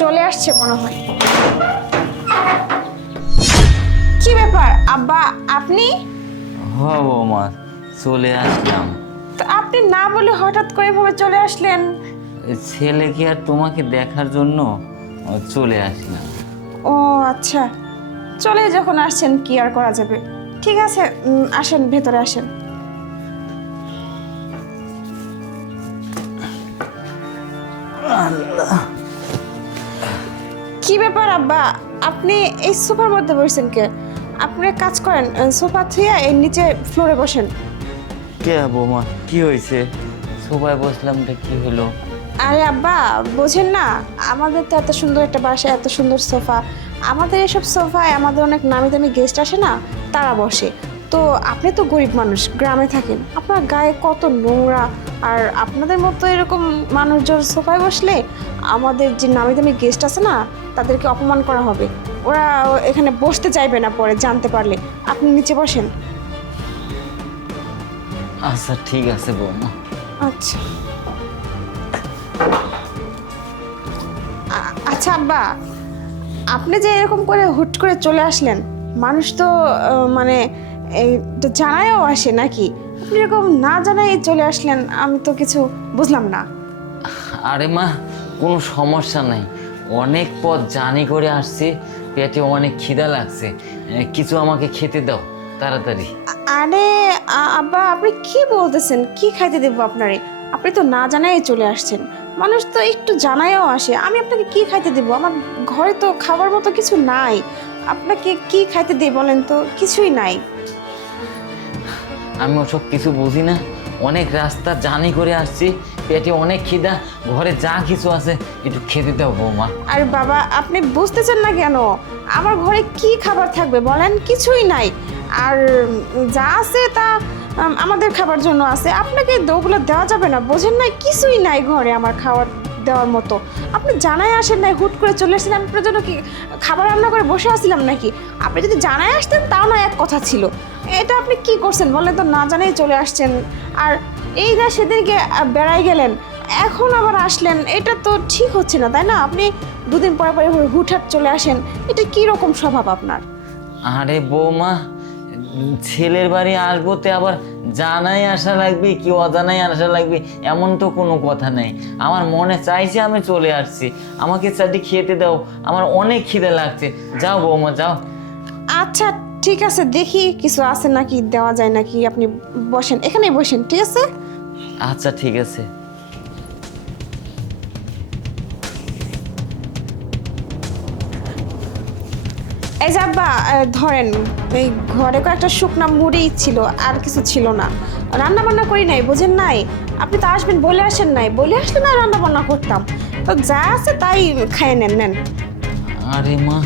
চলে আসছে মনে হয়। কি ব্যাপার আব্বা, আপনি? হ বৌমা, চলে আসলাম। তো আপনি না বলে হঠাৎ করে এভাবে চলে আসলেন? ছেলে কি আর তোমাকে দেখার জন্য চলে আসলাম। ও আচ্ছা, চলে যখন আসছেন কি আর করা যাবে। ঠিক আছে, আসেন ভেতরে আসেন। কি ব্যাপার আব্বা, আপনি এই সোফার মধ্যে বসেছেন কে? আপনি এক কাজ করেন, সোফা থুয়ে এর নিচে ফ্লোরে বসেন। কে বৌমা, কি হয়েছে? সবাই বসলামটা কি হলো? আরে আব্বা, বোঝেন না, আমাদের তো এত সুন্দর একটা বাসা, এত সুন্দর সোফা। আমাদের এসব সোফায় আমাদের অনেক নামি দামি গেস্ট আসে না, তারা বসে। তো আপনি তো গরিব মানুষ, গ্রামে থাকেন, আপনার গায়ে কত নোংরা। আর আপনাদের মতো এরকম মানুষজন সোফায় বসলে আমাদের যে নামি দামি গেস্ট আছে না, তাদেরকে অপমান করা হবে। ওরা এখানে বসতে চাইবে না পরে জানতে পারলে। আপনি নিচে বসেন। আচ্ছা ঠিক আছে বৌমা। আচ্ছা আচ্ছা আব্বা, আপনি যে এরকম করে হুট করে চলে আসলেন, মানুষ তো মানে এই তো জানায়ও আসে নাকি? আপনি এরকম না জানাই চলে আসলেন, আমি তো কিছু বুঝলাম না। আরে মা, কোনো সমস্যা নাই। অনেক পথ জার্নি করে আসছি, পেটে অনেক খিদা লাগছে। কিছু আমাকে খেতে দাও তাড়াতাড়ি। আরে আব্বা, আপনি কি বলতেছেন? কি খাইতে দেবো আপনারে? আপনি তো না জানাই চলে আসছেন। মানুষ তো একটু জানায়ও আসে। আমি আপনাকে কি খাইতে দেবো? আমার ঘরে তো খাবার মতো কিছু নাই। আপনাকে কি খাইতে দেই বলেন তো? কিছুই নাই। আমি ওসব কিছু বুঝি না। অনেক রাস্তা জার্নি করে আসছি, পেটে অনেক খিদা। ঘরে যা কিছু আছে একটু খেতে দাও বৌমা। আর বাবা, আপনি বুঝতেছেন না কেন? আমার ঘরে কি খাবার থাকবে বলেন? কিছুই নাই। আর যা আছে তা আমাদের খাবার জন্য আছে। আপনাকে ওগুলো দেওয়া যাবে না, বোঝেন না? কিছুই নাই ঘরে আমার খাবার দেওয়ার মতো। আপনি জানাই আসেন নাই, হুট করে চলে এসেছেন। আমি আপনার জন্য কি খাবার রান্না করে বসে আসছিলাম নাকি? আপনি যদি জানাই আসতেন তাও না এক কথা ছিল। এটা আপনি কি করছেন বলেন তো? না জানাই চলে আসছেন। আর এই না সেদিনকে বেড়াই গেলেন, এখন আবার আসলেন। এটা তো ঠিক হচ্ছে না, তাই না? আপনি দুদিন পরে পরে হুটহাট চলে আসেন, এটা কি রকম স্বভাব আপনার? আরে বৌমা, ছেলের বাড়ি আসবো তো আবার জানাই আসা লাগবে কি অজানাই আসা লাগবে এমন তো কোনো কথা নেই। আমার মনে চাইছে আমি চলে আসছি, আমাকে চারটি খেতে দাও, আমার অনেক খিদে লাগছে। যাও বৌমা যাও। আচ্ছা ঠিক আছে, দেখি কিছু আছে নাকি, দেওয়া যায় নাকি। আপনি বসেন, এখানেই বসেন, ঠিক আছে? আচ্ছা ঠিক আছে। এই যে আব্বা, ধরেন, এই ঘরে কয়েকটা শুকনা মুড়ি ছিল, আর কিছু ছিল না। রান্না বান্না করি নাই, বোঝেন নাই? আপনি তো আসবেন বলে আসেন নাই, বলে আসলে না রান্না বান্না করতাম। তো যা আছে তাই খেয়ে নেন, নেন। আরে মা,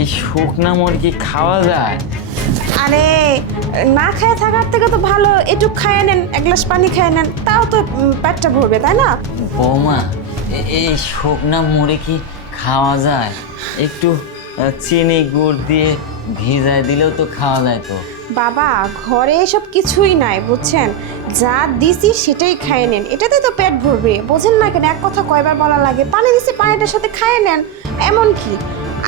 এই শুকনা মুরগি খাওয়া যায়? আরে না খেয়ে থাকার থেকে তো ভালো একটু খেয়ে নেন, এক গ্লাস পানি খেয়ে নেন, তাও তো পেটটা ভরবে, তাই না? বৌমা, এই শুকনা মুড়ি কি খাওয়া যায়? একটু চিনি গুড় দিয়ে ভিজায় দিলেও তো খাওয়া যায় তো। বাবা, ঘরে এসব কিছুই নাই, বুঝছেন? যা দিছি সেটাই খেয়ে নেন, এটাতে তো পেট ভরবে। বোঝেন না কেন? এক কথা কয়বার বলা লাগে? পানি দিছি, পানিটার সাথে খেয়ে নেন। এমন কি?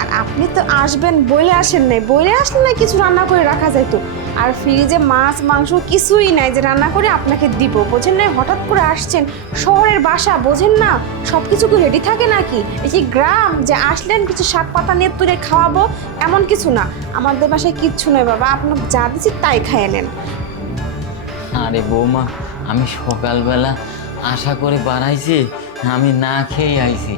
আর আপনি তো আসবেন বলে আসেন নাই, বলে আসলে না কিছু রান্না করে রাখা যেত। আর ফ্রিজে মাছ মাংস কিছুই নাই যে রান্না করে আপনাকে দিব, বোঝেন না? হঠাৎ করে আসছেন, শহরের বাসা, বোঝেন না? সব কিছু কি রেডি থাকে নাকি? এই যে গ্রাম, যে আসলেন কিছু শাক পাতা নিয়ে তুলে খাওয়াবো, এমন কিছু না। আমাদের বাসায় কিচ্ছু নয় বাবা, আপনার যা দিচ্ছি তাই খেয়ে নেন। আরে বৌমা, আমি সকালবেলা আশা করে বাড়াইছি, আমি না খেয়ে আইছি।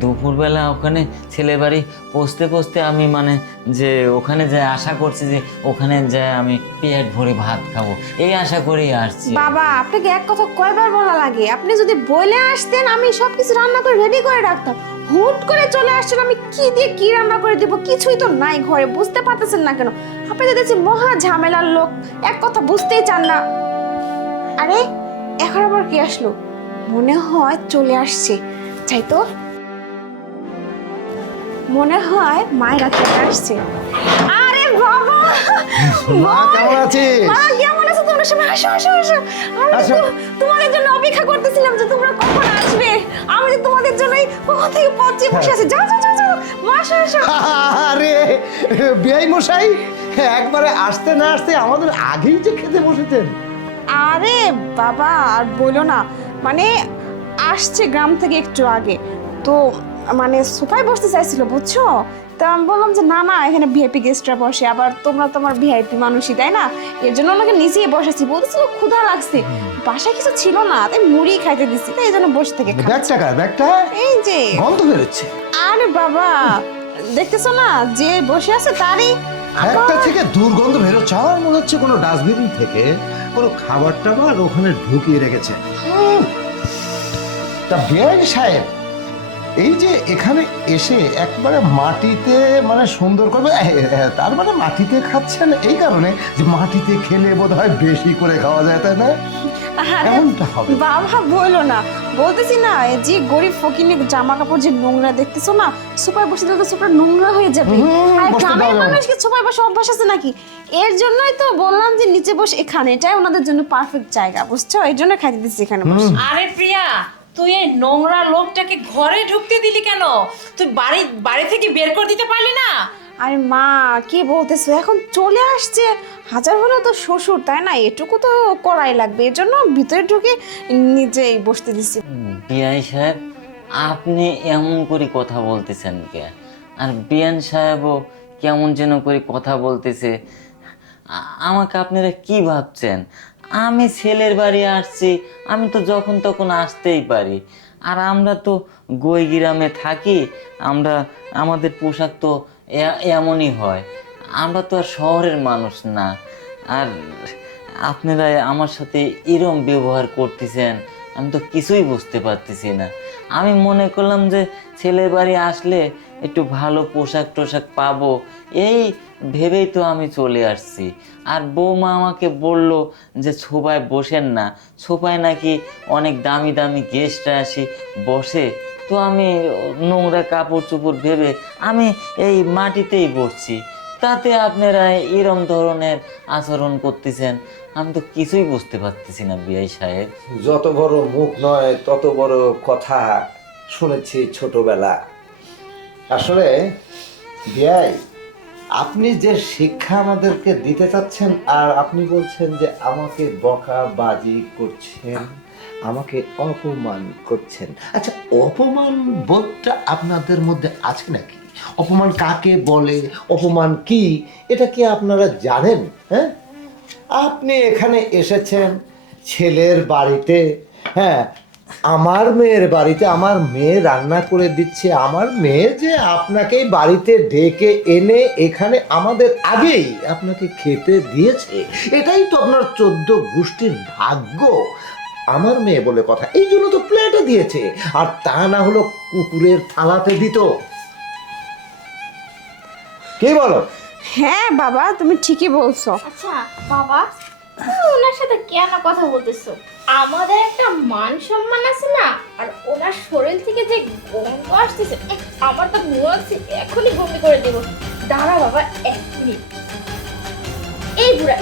দুপুরবেলা ওখানে ছেলের বাড়ি পৌঁছতে পৌঁছতে আমি মানে যে ওখানে যে আশা করছি যে ওখানে যে আমি পেট ভরে ভাত খাবো, এই আশা করেই আসছি। বাবা, আপনাকে এক কথা কয়বার বলা লাগে? আপনি যদি বলে আসতেন আমি সব কিছু রান্না করে রেডি করে রাখতাম। হুট করে চলে আসছেন, আমি কি দিয়ে কি রান্না করে দেবো? কিছুই তো নাই ঘরে, বুঝতে পারতেছেন না কেন? আপনি তো দেখছি মহা ঝামেলার লোক, এক কথা বুঝতেই চান না। আরে এখন আবার কি আসলো? মনে হয় চলে আসছে, তাই তো? মনে হয় মায়েরা চলে আসছে। আরে বাবা, মা কেমন আছিস? মা কেমন আছো তোমরা সবাই? আসো আসো আসো। আমি আসো। তো তোমাদের জন্য অপেক্ষা করতেছিলাম যে তোমরা কখন আসবে। আমি তো তোমাদের জন্যই কখন থেকে পৌঁছে বসে আছি। যাও যাও যাও যাও, মা আসো আসো। আরে বিআই মশাই, একবারে আসতে না আসতে আমাদের আগেই যে খেতে বসেছেন। আরে বাবা আর বলো না, মানে আসছে গ্রাম থেকে একটু আগে, তো মানে সোফায় বসতে চাইছিল বুঝছো। তা আমি বললাম যে না না, এখানে ভিআইপি গেস্টরা বসে, আবার তোমরা তোমার ভিআইপি মানুষই তাই না, এর জন্য ওনাকে নিচেই বসেছি। বলতেছিল ক্ষুধা লাগছে, বাসায় কিছু ছিল না, তাই মুড়ি খাইতে দিছি, তাই এই জন্য বসে থেকে ব্যাগটা কার? ব্যাগটা এই যে। গন্ধ বেরোচ্ছে। আরে বাবা দেখতেছো না, যে বসে আছে তারই একটা থেকে দুর্গন্ধ বেরোচ্ছে। আমার মনে হচ্ছে কোনো ডাস্টবিন থেকে কোনো খাবার টাবার ওখানে ঢুকিয়ে রেখেছে। তা বিআই সাহেব, এই যে এখানে এসে একবারে মাটিতে মানে সুন্দর করবে, তার মানে মাটিতে খাচ্ছেন এই কারণে যে মাটিতে খেলে বোধহয় বেশি করে খাওয়া যায়, তাই না? আরে এমনটা হবে। বাবা বলো না, বলতেছি না, এই যে গরিব ফকিনের জামা কাপড় যে নোংরা দেখতেছো না, সুপার বসে দিলে তো সুপার নোংরা হয়ে যাবে। আর বসতে গ্রামের দাও না। মানুষ কি সুপার বসে অভ্যাস আছে নাকি? এর জন্যই তো বললাম যে নিচে বসে, এখানে এটাই ওনাদের জন্য পারফেক্ট জায়গা বুঝছো, এর জন্য খাইতে দিচ্ছি এখানে বসে। আরে প্রিয়া, তুই এই নোংরা লোকটাকে ঘরে ঢুকতে দিলি কেন? তুই বাড়ি থেকে বের করে দিতে পারলি না? আরে মা কি বলতেছো, এখন চলে আসছে, হাজার হলেও তো শ্বশুর তাই না, এটুকু তো করাই লাগবে, এর জন্য ভিতরে ঢুকে নিজেই বসতে দিচ্ছি। বিআই সাহেব, আপনি এমন করে কথা বলতেছেন কে? আর বিআন সাহেবও কেমন যেন করে কথা বলতেছে। আমাকে আপনারা কি ভাবছেন? আমি ছেলের বাড়ি আসছি, আমি তো যখন তখন আসতেই পারি। আর আমরা তো গই গ্রামে থাকি, আমাদের পোশাক তো এমনই হয়। আমরা তো আর শহরের মানুষ না। আর আপনারা আমার সাথে এরম ব্যবহার করতেছেন, আমি তো কিছুই বুঝতে পারতেছি না। আমি মনে করলাম যে ছেলের বাড়ি আসলে একটু ভালো পোশাক টোশাক পাবো, এই ভেবেই তো আমি চলে আসছি। আর বৌমা আমাকে বলল যে সোফায় বসেন না, সোফায় নাকি অনেক দামি দামি গেস্টরা আসি বসে। তো আমি নোংরা কাপড় চোপড় ভেবে আমি এই মাটিতেই বসছি, তাতে আপনারা এরম ধরনের আচরণ করতেছেন, আমি তো কিছুই বুঝতে পারতেছি না বিআই সাহেব। যত বড় মুখ নয় তত বড় কথা শুনেছি ছোটবেলা। আসলে বিআই, আপনি যে শিক্ষা আমাদেরকে দিতে চাচ্ছেন, আর আপনি বলছেন যে আমাকে বকাবাজি করছেন, আমাকে অপমান করছেন। আচ্ছা, অপমান বোধটা আপনাদের মধ্যে আছে নাকি? অপমান কাকে বলে, অপমান কি, এটা কি আপনারা জানেন? হ্যাঁ, আপনি এখানে এসেছেন ছেলের বাড়িতে, হ্যাঁ, আমার মেয়ের বাড়িতে, আমার মেয়ে রান্না করে দিচ্ছে, আমার মেয়ে যে আপনাকে বাড়িতে ডেকে এনে এখানে আমাদের আগেই আপনাকে খেতে দিয়েছে, এটাই তো আপনার 14 গোষ্ঠীর ভাগ্য। আমার মেয়ে বলে কথা, এই জন্য তো প্লেটে দিয়েছে, আর তা না হলো কুকুরের থালাতে দিত। কি বলো? হ্যাঁ বাবা তুমি ঠিকই বলছো। আচ্ছা বাবা, তুমি ওনার সাথে কেন কথা বলতেছো? আমাদের একটা মান সম্মান আছে না? আর ওনার শরীর থেকে যে গন্ধ আসতেছে, আমার তো মনে হচ্ছে এখনই বমি করে দেবো। দাঁড়া বাবা, 1 মিনিট। এই বুড়া,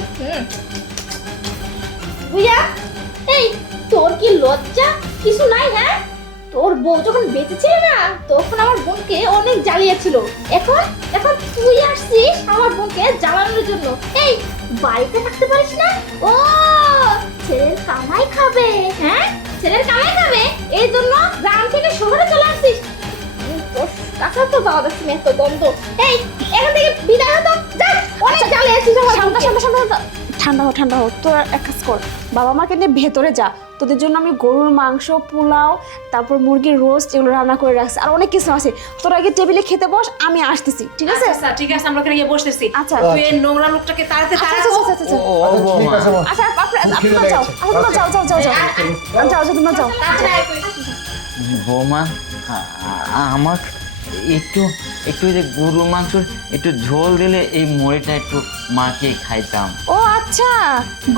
বুঝা, এই তোর কি লজ্জা কিছু নাই? হ্যাঁ, তোর বউ যখন বেঁচে ছিল না, তখন আমার বোনকে অনেক জ্বালিয়েছিল। এখন এখন তুই আসছিস আমার বোনকে জ্বালানোর জন্য। এই বাড়িতে থাকতে পারিস না? ও ছেলের কামাই খাবে? হ্যাঁ, ছেলের কামাই খাবে, এই জন্য গ্রাম থেকে শহরে চলে আসছিস। তোর কাছে তো যাওয়া যাচ্ছে না, এত গন্ধ। এই এখান থেকে বিদায় হতো, যা, অনেক জ্বালিয়েছিস আমার ঠান্ডা বোনকে। ঠান্ডা ঠান্ডা ঠান্ডা হোক, তোর এক কাজ কর, বাবা মাকে নিয়ে ভেতরে যা, তোদের জন্য আমি গরুর মাংস, পোলাও, তারপর মুরগির রোস্ট এগুলো রান্না করে রাখছি, আর অনেক কিছু আছে। তোরা আগে টেবিলে খেতে বস, আমি আসতেছি, ঠিক আছে? আচ্ছা ঠিক আছে, আমরা ওখানে গিয়ে বসতেছি। আচ্ছা। তুই এই নোংরা লোকটাকে তাড়াতে আচ্ছা আচ্ছা আচ্ছা আচ্ছা ও ঠিক বৌমা, আছে মা। আচ্ছা আপনারা যাও, তোমরা যাও যাও যাও যাও তোমরা যাও। বৌমা, আমার একটু একটু যে গরুর মাংস একটু ঝোল দিলে এই মুড়িটা একটু মাখিয়ে খাইতাম। ও আচ্ছা,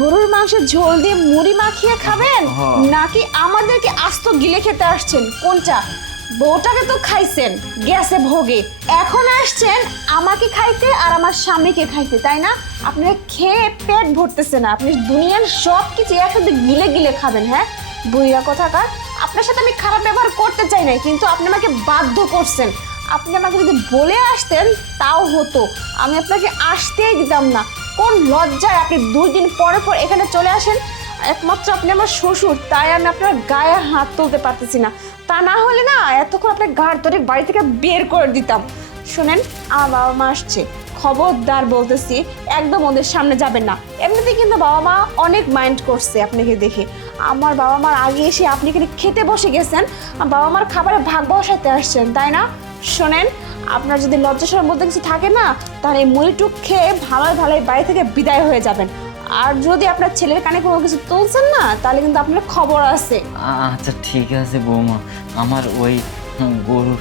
গরুর মাংসের ঝোল দিয়ে মুড়ি মাখিয়ে খাবেন, হ্যাঁ। নাকি আমাদেরকে আস্ত গিলে খেতে আসছেন, কোনটা? বউটাকে তো খাইছেন, গেছে ভোগে, এখন আসছেন আমাকে খাইতে আর আমার স্বামীকে খাইতে, তাই না? আপনার খেয়ে পেট ভরতেছে না, আপনি দুনিয়ার সব কিছু একসাথে গিলে গিলে খাবেন। হ্যাঁ বুইরা কথাকার, আপনার সাথে আমি খারাপ ব্যবহার করতে চাই না, কিন্তু আপনি আমাকে বাধ্য করছেন। আপনি আমাকে যদি বলে আসতেন তাও হতো, আমি আপনাকে আসতেই দিতাম না। কোন লজ্জায় আপনি 2 দিন পরে পর এখানে চলে আসেন? একমাত্র আপনি আমার শ্বশুর, তাই আমি আপনার গায়ে হাত তুলতে পারতেছি না। তা না হলে না এতক্ষণ আপনার গাড় ধরে বাড়ি থেকে বের করে দিতাম। শোনেন, আমার বাবা মা আসছে, খবরদার বলতেছি একদম ওদের সামনে যাবেন না। এমনিতেই কিন্তু বাবা মা অনেক মাইন্ড করছে আপনাকে দেখে। আমার বাবা মার আগে এসে আপনি এখানে খেতে বসে গেছেন, বাবা মার খাবারে ভাগ বসাতে আসছেন, তাই না? শোনেন, আপনার যদি লজ্জা শরম বলতে কিছু থাকে না, তাহলে এই মুড়িটুক খেয়ে ভালোই ভালোই বাড়ি থেকে বিদায় হয়ে যাবেন। আর যদি আপনার ছেলের কানে কোনো কিছু তুলছেন না, তাহলে কিন্তু আপনার খবর আছে। আচ্ছা ঠিক আছে বৌমা, আমার ওই গরুর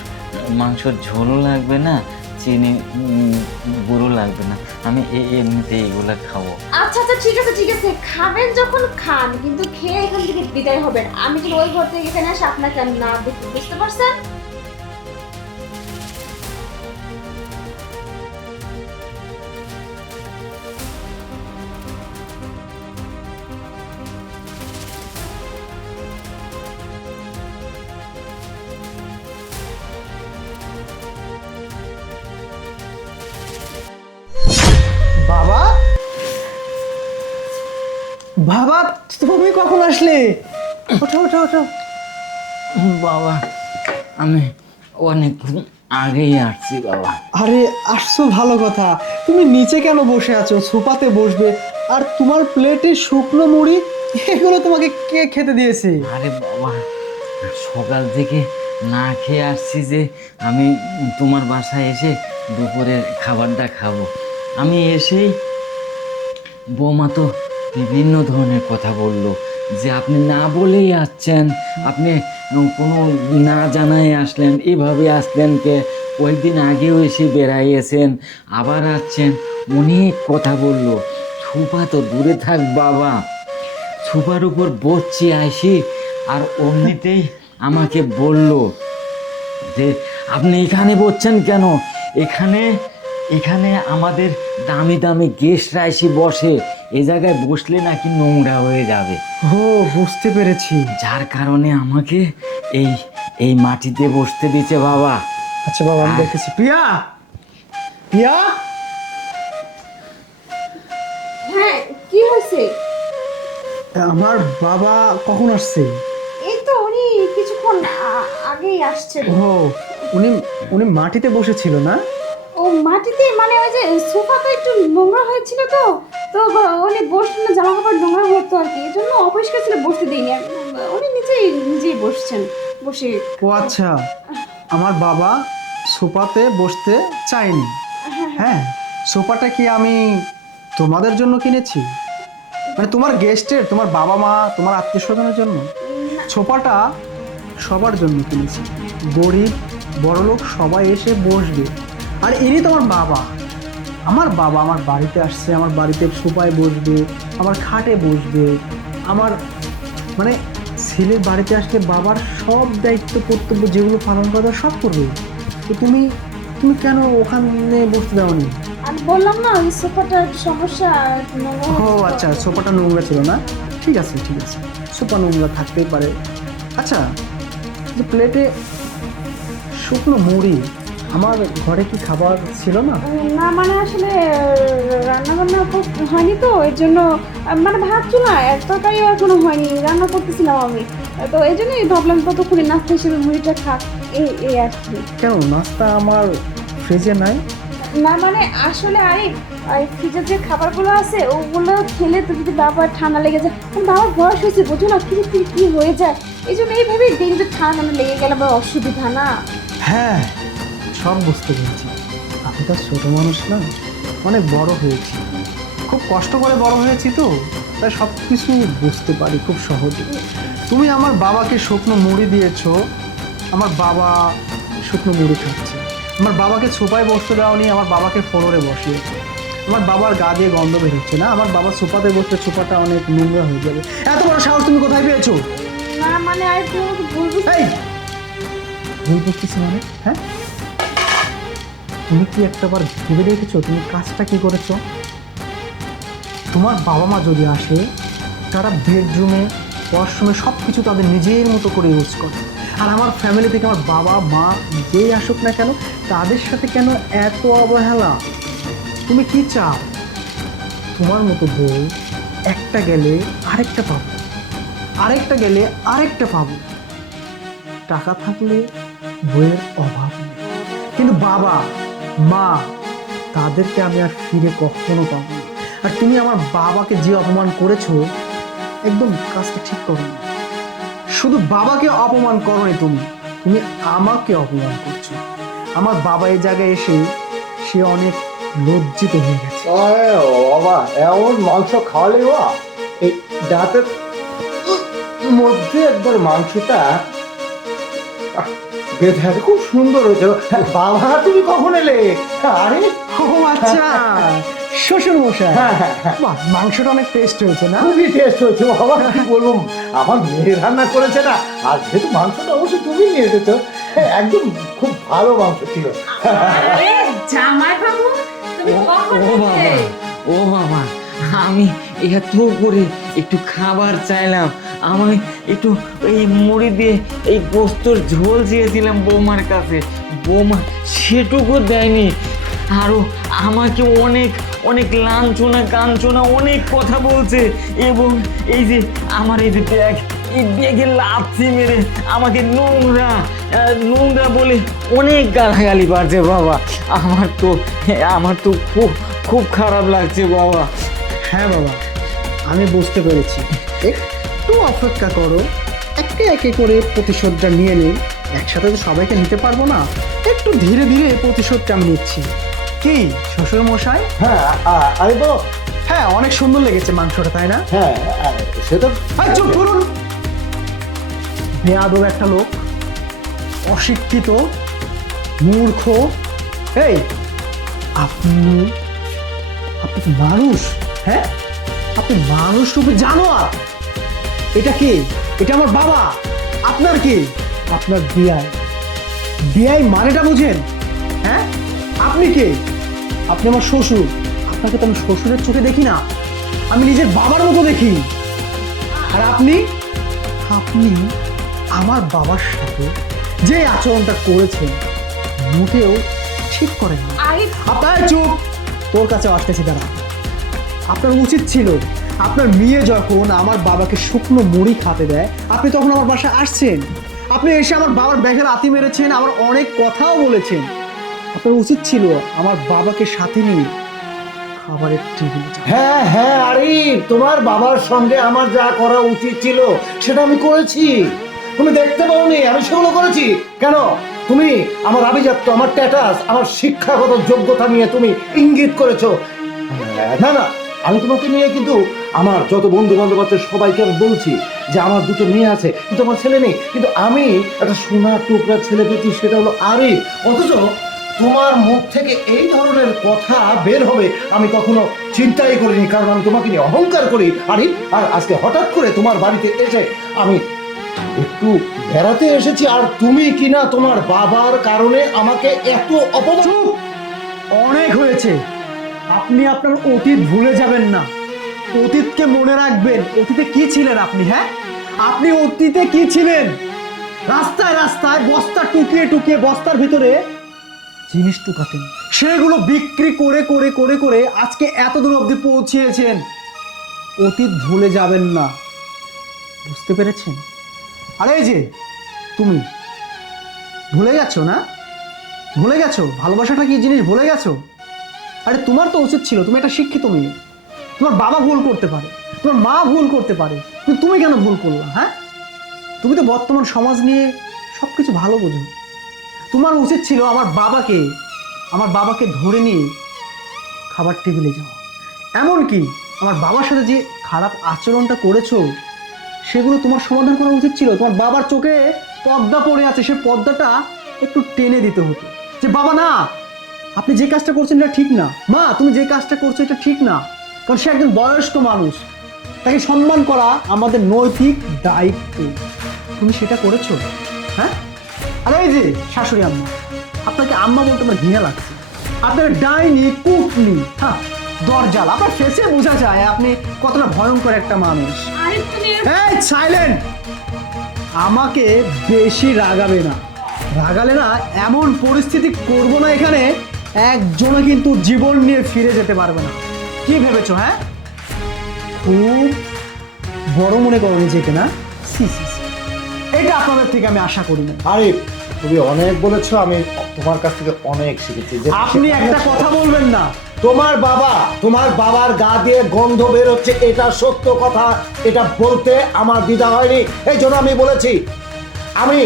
মাংসর ঝোলও লাগবে না, চিনি গুঁড়ো লাগবে না, আমি এমনিতে এগুলো খাবো। আচ্ছা আচ্ছা ঠিক আছে ঠিক আছে, খাবেন যখন খান, কিন্তু খেয়ে এখান থেকে বিদায় হবেন। আমি কিন্তু ওই ঘর থেকে এখানে আসে আপনাকে আমি না দেখতে, বুঝতে পারছেন? বাবা, বাবা তুমি কখন আসলে? ওঠো ওঠো ওঠো। বাবা আমি অনেকক্ষণ আগেই আসছি বাবা। আরে আসছো ভালো কথা, তুমি নিচে কেন বসে আছো? সোফাতে বসবে। আর তোমার প্লেটে শুকনো মুড়ি, এগুলো তোমাকে কে খেতে দিয়েছে? আরে বাবা, সকাল থেকে না খেয়ে আসছি যে আমি তোমার বাসায় এসে দুপুরের খাবারটা খাবো। আমি এসেই বৌমা তো বিভিন্ন ধরনের কথা বললো, যে আপনি না বলেই আসছেন, আপনি কোনো না জানাই আসলেন, এভাবে আসলেন কে, কয়েকদিন আগেও এসে বেড়াইয়েছেন, আবার আসছেন, অনেক কথা বললো। সুপা তো দূরে থাক বাবা, সুপার উপর বসছি আইসি, আর অমনিতেই আমাকে বলল যে আপনি এখানে বসছেন কেন? এখানে এখানে আমাদের দামি দামি গেস্টরা এসে বসে, এ জায়গায় বসলে নাকি নোংরা হয়ে যাবে। ও বুঝতে পেরেছি। যার কারণে আমাকে এই এই মাটিতে বসতে দিচ্ছে বাবা। আচ্ছা বাবা, আমি দেখেছি। প্রিয়া, প্রিয়া, হ্যাঁ কি হয়েছে? আমার বাবা কখন আসছে? এই তো উনি কিছুক্ষণ আগেই আসছে। ও উনি উনি মাটিতে বসেছিল না? ও মাটিতে, মানে ওই যে সোফাটা একটু নোংরা হয়েছিল, তো তো উনি বসছেন না, জামা কাপড় নোংরা হতো আর কি, এই জন্য অপরিষ্কার ছিল, বসতে দিইনি। উনি নিজেই বসছেন, বসে। ও আচ্ছা, আমার বাবা সোফাতে বসতে চায়নি। হ্যাঁ, সোফাটা কি আমি তোমাদের জন্য কিনেছি? মানে তোমার গেস্টের, তোমার বাবা মা, তোমার আত্মীয় স্বজনের জন্য? সোফাটা সবার জন্য কিনেছি, গরিব বড়লোক সবাই এসে বসবে। আর ইনি তোমার বাবা। আমার বাবা আমার বাড়িতে আসছে, আমার বাড়িতে সোফায় বসবে, আমার খাটে বসবে। আমার মানে ছেলের বাড়িতে আসলে বাবার সব দায়িত্ব কর্তব্য যেগুলো পালন করা সব করবে। তো তুমি তুমি কেন ওখানে বসতে দাওনি? আমি বললাম না ওই সোফাটা একটু সমস্যা, একটু নোংরা ও হয়েছিল। আচ্ছা, সোফাটা নোংরা ছিল না? ঠিক আছে ঠিক আছে, সোফা নোংরা থাকতেই পারে। আচ্ছা, যে প্লেটে শুকনো মুড়ি, আমার ঘরে কি খাবার ছিল না? না মানে আসলে রান্না বান্না হয়নি তো, এর জন্য মানে ভাত চুলা তরকারিও এখনো হয়নি, রান্না করতেছিলাম আমি, তো এই জন্যই ভাবলাম ততক্ষণে নাস্তা হিসেবে মুড়িটা খাক, এই আর কি। কেন নাস্তা আমার ফ্রিজে নাই? না মানে আসলে আরে ফ্রিজের যে খাবারগুলো আছে ওগুলো খেলে তো যদি বাবার ঠান্ডা লেগে যায়, বাবার বয়স হয়েছে বোঝো না, কি হয়ে যায়, এই জন্য এইভাবেই দেখি যে ঠান্ডা লেগে গেলে আবার অসুবিধা না। হ্যাঁ, সব বুঝতে পেরেছি। আমি তো ছোট মানুষ না, অনেক বড় হয়েছি, খুব কষ্ট করে বড় হয়েছি, তো তাই সব কিছু বুঝতে পারি খুব সহজে। তুমি আমার বাবাকে শুকনো মুড়ি দিয়েছো, আমার বাবা শুকনো মুড়ি খাচ্ছে। আমার বাবাকে সোফায় বসতে দাওনি, আমার বাবাকে ফ্লোরে বসিয়েছে। আমার বাবার গা দিয়ে গন্ধ বেরোচ্ছে না, আমার বাবা সোফাতে বসলে সোফাটা অনেক নোংরা হয়ে যাবে। এত বড় সাহস তুমি কোথায় পেয়েছো? না মানে আর তুমি ভুল এই ভুল করতেছি মানে? হ্যাঁ, তুমি কি একটাবার ভেবে দেখেছো তুমি কাজটা কি করেছো? তোমার বাবা মা যদি আসে, তারা বেডরুমে ওয়াশরুমে সব কিছু তাদের নিজের মতো করে ইউজ করে, আর আমার ফ্যামিলি থেকে আমার বাবা মা যেই আসুক না কেন তাদের সাথে কেন এত অবহেলা? তুমি কি চাও? তোমার মতো বউ একটা গেলে আরেকটা পাবো, আরেকটা গেলে আরেকটা পাবো। টাকা থাকলে বইয়ের অভাব নেই, কিন্তু বাবা মা তাদেরকে আমি আর ফিরে কখনো পাবো না। আর তুমি আমার বাবাকে যে অপমান করেছো, একদম কাজটা ঠিক করো না। শুধু বাবাকে অপমান করো না, তুমি তুমি আমাকে অপমান করছো। আমার বাবা এই জায়গায় এসে সে অনেক লজ্জিত হয়ে গেছে। বাবা এমন মাংস খাওয়ালে বাবা, এই দাঁতের মধ্যে একবার মাংসটা বেঁধে আছে, খুব সুন্দর হয়েছে। বাবা তুমি কখন এলে? আরে ও আচ্ছা, শ্বশুর মশাই। হ্যাঁ, হ্যাঁ, হ্যাঁ। বাহ, মাংসটা অনেক টেস্ট হয়েছে না? খুবই টেস্ট হয়েছে বাবা, কি বলবো, আমার মেয়ে রান্না করেছে না, আর যেহেতু মাংসটা অবশ্যই তুমি নিয়ে এসেছো, একদম খুব ভালো মাংস ছিল। আরে জামাই বাবু, তুমি কখন ও বাবা, এলে? ও বাবা, আমি এত করে একটু খাবার চাইলাম, আমি একটু এই মুড়ি দিয়ে এই পোস্তর ঝোল চেয়েছিলাম বৌমার কাছে, বৌমা সেটুকু দেয়নি। আরও আমাকে অনেক অনেক লাঞ্ছনা কাঞ্চনা অনেক কথা বলছে, এবং এই যে আমার এই যে ব্যাগ, এই ব্যাগে লাথি মেরে আমাকে নোংরা নোংরা বলে অনেক গালাগালি পাচ্ছে বাবা। আমার তো খুব খুব খারাপ লাগছে বাবা। হ্যাঁ বাবা, আমি বুঝতে পেরেছি। একটু অপেক্ষা করো, একে একে করে প্রতিশোধটা নিয়ে নেই। একসাথে তো সবাইকে নিতে পারবো না, একটু ধীরে ধীরে প্রতিশোধটা আমি নিচ্ছি। কি শ্বশুর মশাই? হ্যাঁ, আরে বলো। হ্যাঁ, অনেক সুন্দর লেগেছে মাংসটা, তাই না? হ্যাঁ, সেটা এই চুপ করুন! বেয়াদব একটা লোক, অশিক্ষিত, মূর্খ। এই আপনি আপনি কি মানুষ? হ্যাঁ, আপনি মানুষ রূপে জানোয়ার। এটা কে? এটা আমার বাবা। আপনার কি? আপনার বিয়াই। বিয়াই মানেটা বুঝেন? হ্যাঁ, আপনি কে? আপনি আমার শ্বশুর। আপনাকে তো আমি শ্বশুরের চোখে দেখি না, আমি নিজের বাবার মতো দেখি। আর আপনি আপনি আমার বাবার সাথে যে আচরণটা করেছেন মোটেও ঠিক করেন না। আরে আপনার চুপ! তোর কাছে আসতেছি, দাঁড়া। আপনার উচিত ছিল, আপনার মেয়ে যখন আমার বাবাকে শুকনো মুড়ি খাতে দেয়, আপনি তখন আমার বাসায় আসছেন, আপনি এসে আমার বাবার ব্যাগে লাথি মেরেছেন, আমার অনেক কথাও বলেছেন। আপনার উচিত ছিল আমার বাবাকে সাথে নিয়ে খাবারের টেবিলে যাওয়া। হ্যাঁ হ্যাঁ, আরে তোমার বাবার সঙ্গে আমার যা করা উচিত ছিল সেটা আমি করেছি। তুমি দেখতে পাওনি আমি সেগুলো করেছি কেন? তুমি আমার আভিজাত্য, আমার স্ট্যাটাস, আমার শিক্ষাগত যোগ্যতা নিয়ে তুমি ইঙ্গিত করেছো। না না, আমি তোমাকে নিয়ে কিন্তু আমার যত বন্ধু বান্ধব আছে সবাইকে আমি বলছি যে আমার দুটো মেয়ে আছে, কিন্তু আমার ছেলে নেই। কিন্তু আমি একটা সোনার টুকরা ছেলে পেয়েছি, সেটা হলো আরিফ। অথচ তোমার মুখ থেকে এই ধরনের কথা বের হবে আমি কখনো চিন্তাই করিনি, কারণ আমি তোমাকে নিয়ে অহংকার করি। আরিফ, আর আজকে হঠাৎ করে তোমার বাড়িতে এসে আমি একটু বেড়াতে এসেছি, আর তুমি কিনা তোমার বাবার কারণে আমাকে এত অপমান। চুপ! অনেক হয়েছে। আপনি আপনার অতীত ভুলে যাবেন না, অতীতকে মনে রাখবেন। অতীতে কি ছিলেন আপনি? হ্যাঁ, আপনি অতীতে কি ছিলেন? রাস্তায় রাস্তায় বস্তা টুকিয়ে টুকিয়ে বস্তার ভিতরে জিনিস টুকাতেন, সেগুলো বিক্রি করে করে করে করে আজকে এত দূর অবধি পৌঁছিয়েছেন। অতীত ভুলে যাবেন না, বুঝতে পেরেছেন? আরে এই যে তুমি ভুলে গেছো না? ভুলে গেছো ভালোবাসাটা কি জিনিস? ভুলে গেছো? আরে তোমার তো উচিত ছিল, তুমি একটা শিক্ষিত মেয়ে, তোমার বাবা ভুল করতে পারে, তোমার মা ভুল করতে পারে, কিন্তু তুমি কেন ভুল করলা? হ্যাঁ, তুমি তো বর্তমান সমাজ নিয়ে সবকিছু ভালো বোঝো। তোমার উচিত ছিল আমার বাবাকে ধরে নিয়ে খাবার টেবিলে যাওয়া। এমনকি আমার বাবার সাথে যে খারাপ আচরণটা করেছো সেগুলো তোমার সমাধান করা উচিত ছিল। তোমার বাবার চোখে পর্দা পড়ে আছে, সে পর্দাটা একটু টেনে দিতে হতো, যে বাবা না, আপনি যে কাজটা করছেন এটা ঠিক না, মা তুমি যে কাজটা করছো এটা ঠিক না। কারণ সে একজন বয়স্ক মানুষ, তাকে সম্মান করা আমাদের নৈতিক দায়িত্ব। তুমি সেটা করেছো? হ্যাঁ, আর এই যে শাশুড়ি আম্মা, আপনাকে আম্মা বলতে আমার ঘৃণা লাগছে। আপনার ডাইনি কুটনি, হ্যাঁ দরজাল, আপনার ফেসে বোঝা যায় আপনি কতটা ভয়ঙ্কর একটা মানুষ। আরে তুমি এই সাইলেন্ট, আমাকে বেশি রাগাবে না। রাগালে না এমন পরিস্থিতি করব না এখানে, একজনে কিন্তু জীবন নিয়ে ফিরে যেতে পারবে না। কি ভেবেছো? হ্যাঁ, খুব বড় মনে করো নিজেকে না? সি সি সি, এটা আপনাদের থেকে আমি আশা করি না। আরে তুমি অনেক বলেছো, আমি তোমার কাছ থেকে অনেক শিখেছি। যে আপনি একটা কথা বলবেন না। তোমার বাবার গা দিয়ে গন্ধ বের হচ্ছে, এটা সত্য কথা। এটা বলতে আমার দ্বিধা হয়নি, এই জন্য আমি বলেছি। আমি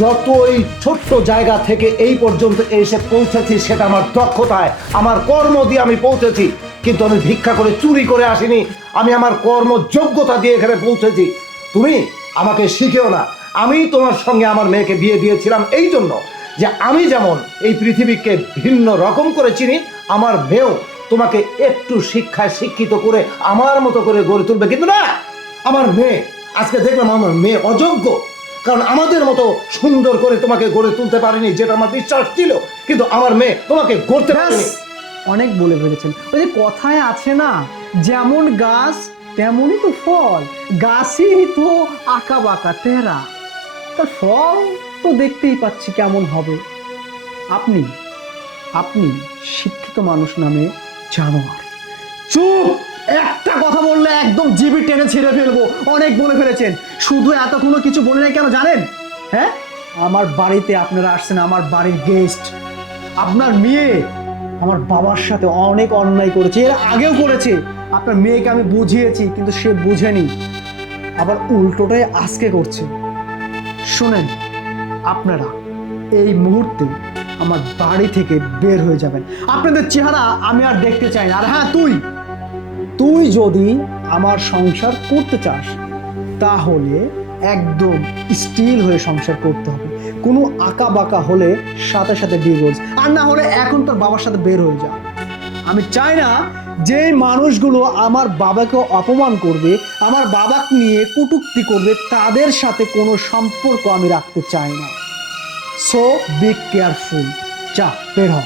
যতই ছোট্ট জায়গা থেকে এই পর্যন্ত এসে পৌঁছেছি, সেটা আমার দক্ষতায়, আমার কর্ম দিয়ে আমি পৌঁছেছি। কিন্তু আমি ভিক্ষা করে চুরি করে আসিনি, আমি আমার কর্মযোগ্যতা দিয়ে এখানে পৌঁছেছি। তুমি আমাকে শিখেও না। আমি তোমার সঙ্গে আমার মেয়েকে বিয়ে দিয়েছিলাম এই জন্য যে আমি যেমন এই পৃথিবীকে ভিন্ন রকম করে চিনি, আমার মেয়েও তোমাকে একটু শিক্ষায় শিক্ষিত করে আমার মতো করে গড়ে তুলবে। কিন্তু না, আমার মেয়ে, আজকে দেখলাম আমার মেয়ে অযোগ্য, কারণ আমাদের মতো সুন্দর করে তোমাকে গড়ে তুলতে পারিনি, যেটা আমার বিশ্বাস ছিল। কিন্তু আমার মেয়ে তোমাকে গড়তে পারেনি। ব্যাস, অনেক বলে ফেলেছেন। ওই যে কথায় আছে না, যেমন গাছ তেমনই তো ফল, গাছই তো আঁকা বাঁকা তেরা, তার ফল তো দেখতেই পাচ্ছি কেমন হবে। আপনি আপনি শিক্ষিত মানুষ নামে জানোয়ার। চুপ! একটা কথা বললে একদম জিভি টেনে ছিঁড়ে ফেলবো। অনেক বলে ফেলেছেন, শুধু এতক্ষণ কিছু বলে নাই কেন জানেন? হ্যাঁ, আমার বাড়িতে আপনারা আসছেন, আমার বাড়ির গেস্ট। আপনার মেয়ে আমার বাবার সাথে অনেক অন্যায় করেছে, এর আগেও করেছে। আপনার মেয়েকে আমি বুঝিয়েছি, কিন্তু সে বুঝেনি, আবার উল্টোটাই আজকে করছে। শুনেন, আপনারা এই মুহূর্তে আমার বাড়ি থেকে বের হয়ে যাবেন। আপনাদের চেহারা আমি আর দেখতে চাই না। আর হ্যাঁ, তুই যদি আমার সংসার করতে চাস, তাহলে একদম স্টিল হয়ে সংসার করতে হবে। কোনো আঁকা বাঁকা হলে সাথে সাথে ডিভোর্স, আর না হলে এখন তোর বাবার সাথে বের হয়ে যা। আমি চাই না যে মানুষগুলো আমার বাবাকে অপমান করবে, আমার বাবাকে নিয়ে কটূক্তি করবে, তাদের সাথে কোনো সম্পর্ক আমি রাখতে চাই না। So be careful. যা, বের হ।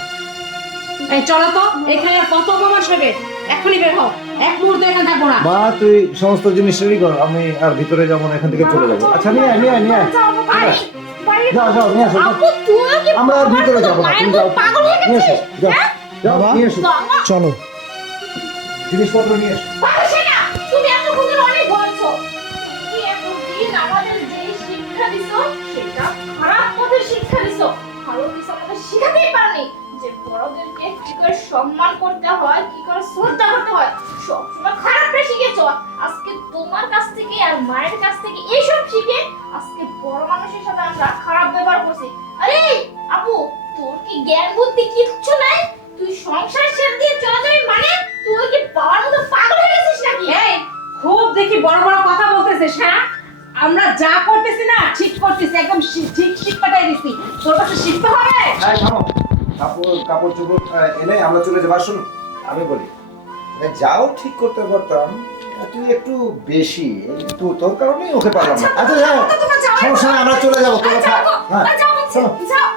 এই চলো তো, এখানে আর কত অপমান হবে? এখনই বের হও, এক মুহূর্তে এখানে থাকবো না। মা, তুই সমস্ত জিনিস রেডি কর, আমি আর ভিতরে যাবো না, এখান থেকে চলে যাবো। আচ্ছা, নিয়ে আয়, নিয়ে আয়, নিয়ে আয়। যাও যাও, নিয়ে আসো। আপু তুইও কি আমরা আর ভিতরে যাবো না, তুমি যাও। পাগল হয়ে নিয়ে এসো, গেছিস? যাও হ্যাঁ? যাও, বাবা, নিয়ে এসো, চলো। জিনিসপত্র নিয়ে এসো। পারছে না, তুমি এতক্ষণ অনেক বলছো। তুমি এতদিন আমাদের যে শিক্ষা দিছো, সেটা খারাপ পথের শিক্ষা দিছো। ভালো কিছু আমাদের শিখাতেই পারনি, যে বড়দেরকে কি করে সম্মান করতে হয়, কি করে শ্রদ্ধা করতে হয়, সবসময় খারাপটা শিখেছো। আজকে তোমার কাছ থেকে আর মায়ের কাছ থেকে এইসব শিখে আজকে বড় মানুষের সাথে আমরা খারাপ ব্যবহার করছি। আরে আপু, তোর কি জ্ঞান বুদ্ধি কিচ্ছু নাই? তুই সংসার ছেড়ে দিয়ে চলে যাবি মানে? তুই কি বাবার মতো পাগল হয়ে গেছিস নাকি? এই খুব দেখি বড় বড় কথা বলতেছিস। হ্যাঁ, আমরা যা করতেছি না ঠিক করতেছি, একদম ঠিক শিক্ষাটাই দিচ্ছি। তোর কাছে শিখতে হবে। হ্যাঁ, থামো। কাপড় চোপড় এনে আমরা চলে যাবো। শুনুন, আমি বলি, যাও ঠিক করতে পারতাম, তুই একটু বেশি, তোর কারণেই ওকে পারলাম না। আচ্ছা যাও, সমস্যা নেই, আমরা চলে যাবো। তোমরা থাক। হ্যাঁ, চলো। যাও